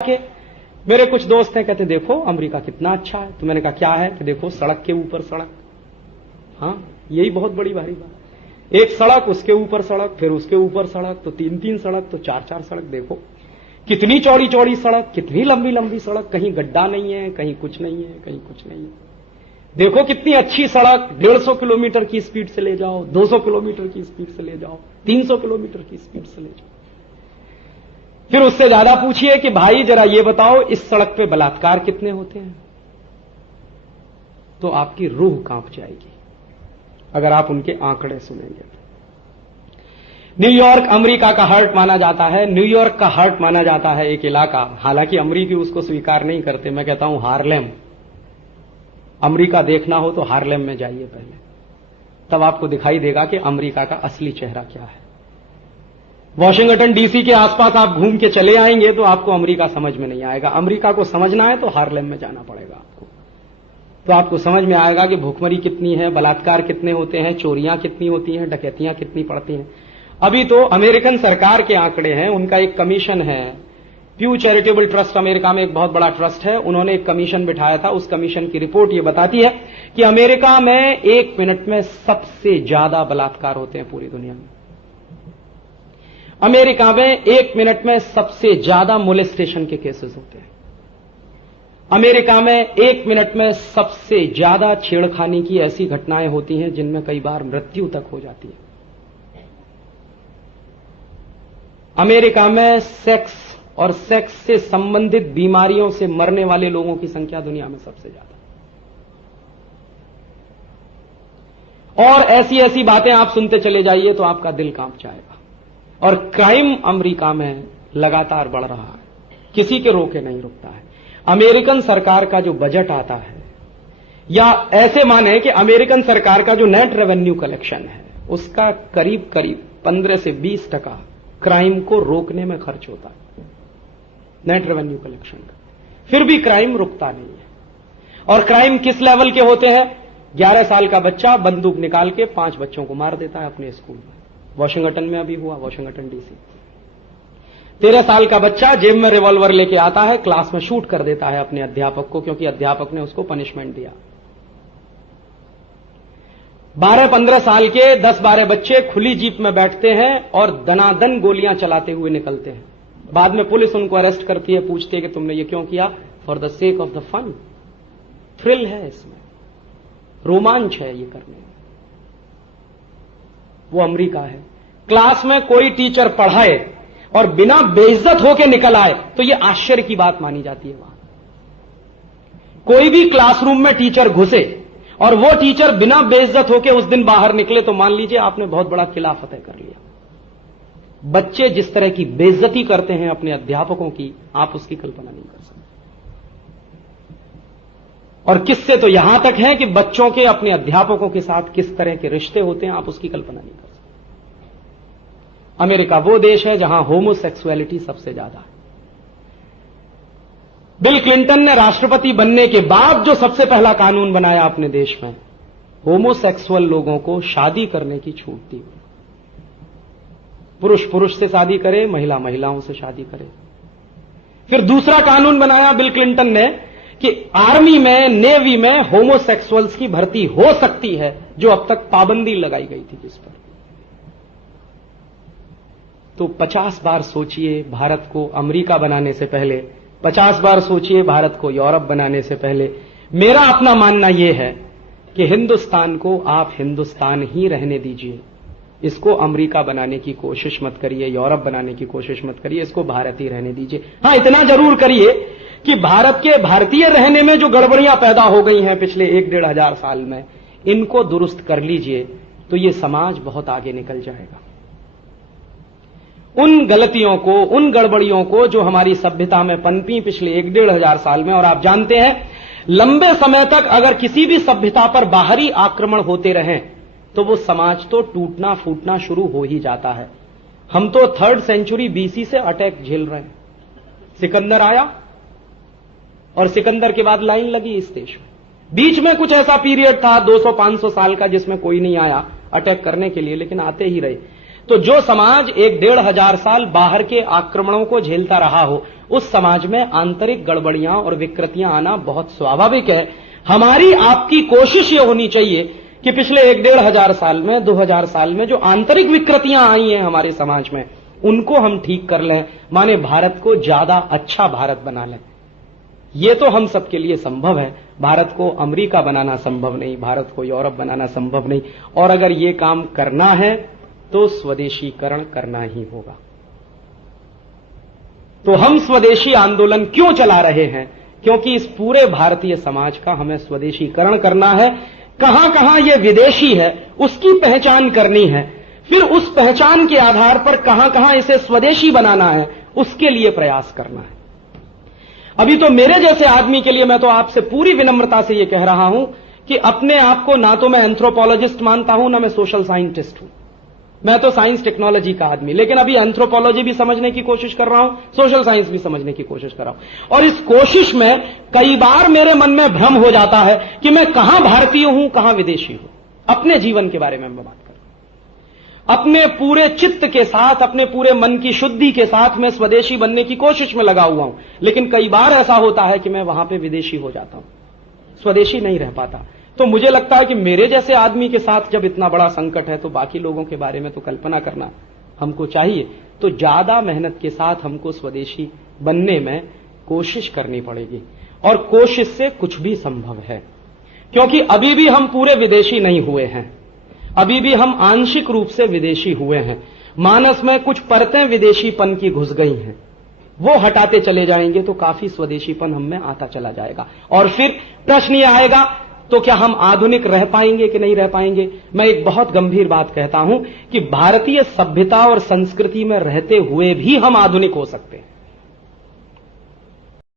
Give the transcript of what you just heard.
के मेरे कुछ दोस्त हैं, कहते देखो अमेरिका कितना अच्छा है। तो मैंने कहा क्या है? कि देखो सड़क के ऊपर सड़क। हाँ, यही बहुत बड़ी भारी बात। एक सड़क, उसके ऊपर सड़क, फिर उसके ऊपर सड़क, तो 3-3 सड़क, तो 4-4 सड़क। देखो कितनी चौड़ी चौड़ी सड़क, कितनी लंबी लंबी सड़क, कहीं गड्ढा नहीं है, कहीं कुछ नहीं है, कहीं कुछ नहीं है। देखो कितनी अच्छी सड़क, 150 किलोमीटर की स्पीड से ले जाओ, 200 किलोमीटर की स्पीड से ले जाओ, 300 किलोमीटर की स्पीड से ले जाओ। फिर उससे ज्यादा पूछिए कि भाई जरा ये बताओ इस सड़क पे बलात्कार कितने होते हैं? तो आपकी रूह कांप जाएगी अगर आप उनके आंकड़े सुनेंगे तो। न्यूयॉर्क अमेरिका का हार्ट माना जाता है। न्यूयॉर्क का हार्ट माना जाता है एक इलाका, हालांकि अमेरिकी उसको स्वीकार नहीं करते। मैं कहता हूं हार्लेम। अमेरिका देखना हो तो हार्लेम में जाइए पहले, तब आपको दिखाई देगा कि अमेरिका का असली चेहरा क्या है। वॉशिंगटन डीसी के आसपास आप घूम के चले आएंगे तो आपको अमेरिका समझ में नहीं आएगा। अमेरिका को समझना है तो हार्लेम में जाना पड़ेगा आपको, तो आपको समझ में आएगा कि भूखमरी कितनी है, बलात्कार कितने होते हैं, चोरियां कितनी होती हैं, डकैतियां कितनी पड़ती हैं। अभी तो अमेरिकन सरकार के आंकड़े हैं, उनका एक कमीशन है, प्यू चैरिटेबल ट्रस्ट अमेरिका में एक बहुत बड़ा ट्रस्ट है, उन्होंने एक कमीशन बिठाया था। उस कमीशन की रिपोर्ट ये बताती है कि अमेरिका में 1 मिनट में सबसे ज्यादा बलात्कार होते हैं पूरी दुनिया में। अमेरिका में 1 मिनट में सबसे ज्यादा मोलेस्टेशन के केसेस होते हैं। अमेरिका में 1 मिनट में सबसे ज्यादा छेड़खानी की ऐसी घटनाएं होती हैं जिनमें कई बार मृत्यु तक हो जाती है। अमेरिका में सेक्स और सेक्स से संबंधित बीमारियों से मरने वाले लोगों की संख्या दुनिया में सबसे ज्यादा। और ऐसी ऐसी बातें आप सुनते चले जाइए तो आपका दिल कांप जाएगा। और क्राइम अमेरिका में लगातार बढ़ रहा है, किसी के रोके नहीं रुकता है। अमेरिकन सरकार का जो बजट आता है, या ऐसे माने कि अमेरिकन सरकार का जो नेट रेवेन्यू कलेक्शन है, उसका करीब करीब 15 से 20% क्राइम को रोकने में खर्च होता है, नेट रेवेन्यू कलेक्शन का। फिर भी क्राइम रुकता नहीं है। और क्राइम किस लेवल के होते हैं? 11 साल का बच्चा बंदूक निकाल के 5 बच्चों को मार देता है अपने स्कूल में। वॉशिंगटन में अभी हुआ, वॉशिंगटन डीसी। 13 साल का बच्चा जेब में रिवॉल्वर लेके आता है, क्लास में शूट कर देता है अपने अध्यापक को, क्योंकि अध्यापक ने उसको पनिशमेंट दिया। 12-15 साल के 10-12 बच्चे खुली जीप में बैठते हैं और दनादन गोलियां चलाते हुए निकलते हैं। बाद में पुलिस उनको अरेस्ट करती है, पूछती है कि तुमने ये क्यों किया? For the sake of the fun. Thrill है इसमें, रोमांच है ये करने में। वो अमेरिका है। क्लास में कोई टीचर पढ़ाए और बिना बेइज्जत होके निकल आए तो ये आश्चर्य की बात मानी जाती है वहां। कोई भी क्लासरूम में टीचर घुसे और वो टीचर बिना बेइज्जत होके उस दिन बाहर निकले तो मान लीजिए आपने बहुत बड़ा किला फतेह कर लिया। बच्चे जिस तरह की बेइज्जती करते हैं अपने अध्यापकों की, आप उसकी कल्पना नहीं कर सकते। और किससे तो यहां तक है कि बच्चों के अपने अध्यापकों के साथ किस तरह के रिश्ते होते हैं, आप उसकी कल्पना नहीं कर सकते। अमेरिका वो देश है जहां होमोसेक्सुअलिटी सबसे ज्यादा है। बिल क्लिंटन ने राष्ट्रपति बनने के बाद जो सबसे पहला कानून बनाया अपने देश में, होमोसेक्सुअल लोगों को शादी करने की छूट दी। पुरुष पुरुष से शादी करे, महिला महिलाओं से शादी करे। फिर दूसरा कानून बनाया बिल क्लिंटन ने कि आर्मी में, नेवी में होमोसेक्सुअल्स की भर्ती हो सकती है, जो अब तक पाबंदी लगाई गई थी जिस पर। तो 50 बार सोचिए भारत को अमेरिका बनाने से पहले, 50 बार सोचिए भारत को यूरोप बनाने से पहले। मेरा अपना मानना यह है कि हिंदुस्तान को आप हिंदुस्तान ही रहने दीजिए, इसको अमेरिका बनाने की कोशिश मत करिए, यूरोप बनाने की कोशिश मत करिए, इसको भारत ही रहने दीजिए। हां, इतना जरूर करिए कि भारत के भारतीय रहने में जो गड़बड़ियां पैदा हो गई हैं पिछले 1-1.5 हजार साल में, इनको दुरुस्त कर लीजिए तो ये समाज बहुत आगे निकल जाएगा। उन गलतियों को, उन गड़बड़ियों को जो हमारी सभ्यता में पनपी पिछले 1-1.5 हजार साल में, और आप जानते हैं लंबे समय तक अगर किसी भी सभ्यता पर बाहरी आक्रमण होते रहें तो वो समाज तो टूटना फूटना शुरू हो ही जाता है। हम तो 3rd सेंचुरी BC से अटैक झेल रहे हैं। सिकंदर आया और सिकंदर के बाद लाइन लगी इस देश में। बीच में कुछ ऐसा पीरियड था 200-500 साल का जिसमें कोई नहीं आया अटैक करने के लिए, लेकिन आते ही रहे। तो जो समाज 1-1,500 साल बाहर के आक्रमणों को झेलता रहा हो, उस समाज में आंतरिक गड़बड़ियां और विकृतियां आना बहुत स्वाभाविक है। हमारी आपकी कोशिश ये होनी चाहिए कि पिछले 1-1,500 साल में, 2,000 साल में जो आंतरिक विकृतियां आई हैं हमारे समाज में, उनको हम ठीक कर लें, माने भारत को ज्यादा अच्छा भारत बना लें। ये तो हम सबके लिए संभव है। भारत को अमेरिका बनाना संभव नहीं, भारत को यूरोप बनाना संभव नहीं, और अगर ये काम करना है तो स्वदेशीकरण करना ही होगा। तो हम स्वदेशी आंदोलन क्यों चला रहे हैं? क्योंकि इस पूरे भारतीय समाज का हमें स्वदेशीकरण करना है। कहां कहां ये विदेशी है उसकी पहचान करनी है, फिर उस पहचान के आधार पर कहां कहां इसे स्वदेशी बनाना है, उसके लिए प्रयास करना है। अभी तो मेरे जैसे आदमी के लिए मैं तो आपसे पूरी विनम्रता से यह कह रहा हूं कि अपने आप को ना तो मैं एंथ्रोपोलॉजिस्ट मानता हूं, ना मैं सोशल साइंटिस्ट हूं। मैं तो साइंस टेक्नोलॉजी का आदमी, लेकिन अभी एंथ्रोपोलॉजी भी समझने की कोशिश कर रहा हूं, सोशल साइंस भी समझने की कोशिश कर रहा हूं। और इस कोशिश में कई बार मेरे मन में भ्रम हो जाता है कि मैं कहां भारतीय हूं, कहां विदेशी हूं। अपने जीवन के बारे में मैं बात कर रहा हूं। अपने पूरे चित्त के साथ, अपने पूरे मन की शुद्धि के साथ मैं स्वदेशी बनने की कोशिश में लगा हुआ हूं, लेकिन कई बार ऐसा होता है कि मैं वहां पे विदेशी हो जाता हूं, स्वदेशी नहीं रह पाता। तो मुझे लगता है कि मेरे जैसे आदमी के साथ जब इतना बड़ा संकट है, तो बाकी लोगों के बारे में तो कल्पना करना हमको चाहिए। तो ज्यादा मेहनत के साथ हमको स्वदेशी बनने में कोशिश करनी पड़ेगी, और कोशिश से कुछ भी संभव है। क्योंकि अभी भी हम पूरे विदेशी नहीं हुए हैं, अभी भी हम आंशिक रूप से विदेशी हुए हैं। मानस में कुछ परतें विदेशीपन की घुस गई हैं, वो हटाते चले जाएंगे तो काफी स्वदेशीपन हम में आता चला जाएगा। और फिर प्रश्न ये आएगा, तो क्या हम आधुनिक रह पाएंगे कि नहीं रह पाएंगे? मैं एक बहुत गंभीर बात कहता हूं कि भारतीय सभ्यता और संस्कृति में रहते हुए भी हम आधुनिक हो सकते हैं।